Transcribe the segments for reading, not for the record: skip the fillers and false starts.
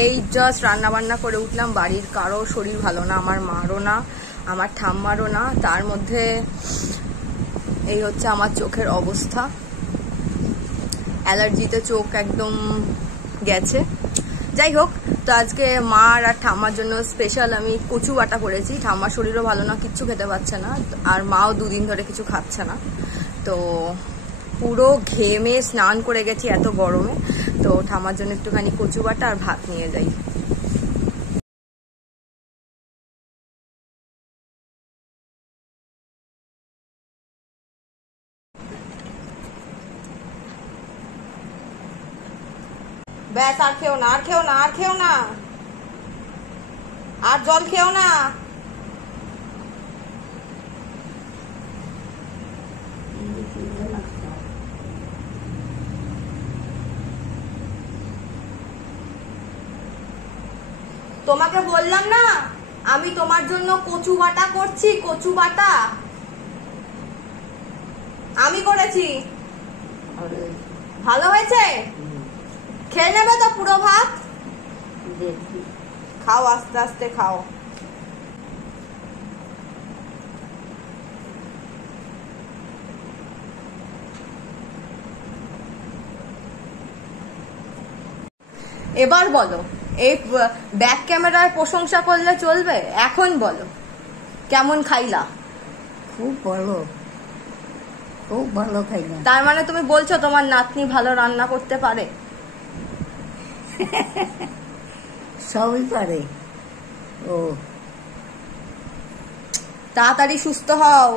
এই জাস্ট রান্না বান্না করে উঠলাম। বাড়ির কারো শরীর ভালো না, আমার মারও না, আমার ঠাম্মারও না। তার মধ্যে এই হচ্ছে আমার চোখের অবস্থা, অ্যালার্জিতে চোখ একদম গেছে। যাই হোক, তো আজকে মার আর ঠাম্মার জন্য স্পেশাল আমি কচু বাটা করেছি। ঠাম্মার শরীরও ভালো না, কিচ্ছু খেতে পারছে না, আর মাও দুদিন ধরে কিছু খাচ্ছে না। তো পুরো ঘেমে স্নান করে গেছি এত গরমে। তো ঠাম্মার জন্য একটুখানি কচু বাটা আর ভাত নিয়ে যাই। ব্যাস, আর খেও না, আর খেও না, আর খেও না, আর জল খেও না। তোমাকে বললাম না আমি তোমার জন্য কচু বাটা করছি, কচু বাটা আমি করেছি। ভালো হয়েছে? খেয়ে নেবে তো পুরো ভাত? খাও, আস্তে আস্তে খাও। এবার বলো, এই ব্যাক ক্যামেরায় প্রশংসা করলে চলবে? এখন বলো কেমন খাইলা? খুব ভালো, খুব ভালো খাইলাম। তার মানে তুমি বলছো তোমার নাতনি ভালো রান্না করতে পারে? সবই পারে ও। তাড়াতাড়ি সুস্থ হও,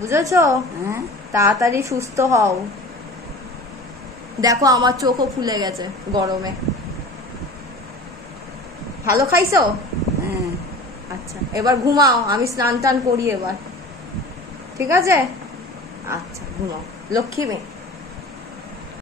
বুঝেছো? হ্যাঁ, তাড়াতাড়ি সুস্থ হও। দেখো আমার চোখও ফুলে গেছে গরমে। ভালো খাইছো? হ্যাঁ। আচ্ছা, এবার ঘুমাও, আমি স্নান টান করি এবার, ঠিক আছে? আচ্ছা, ঘুমাও লক্ষ্মী মেয়ে।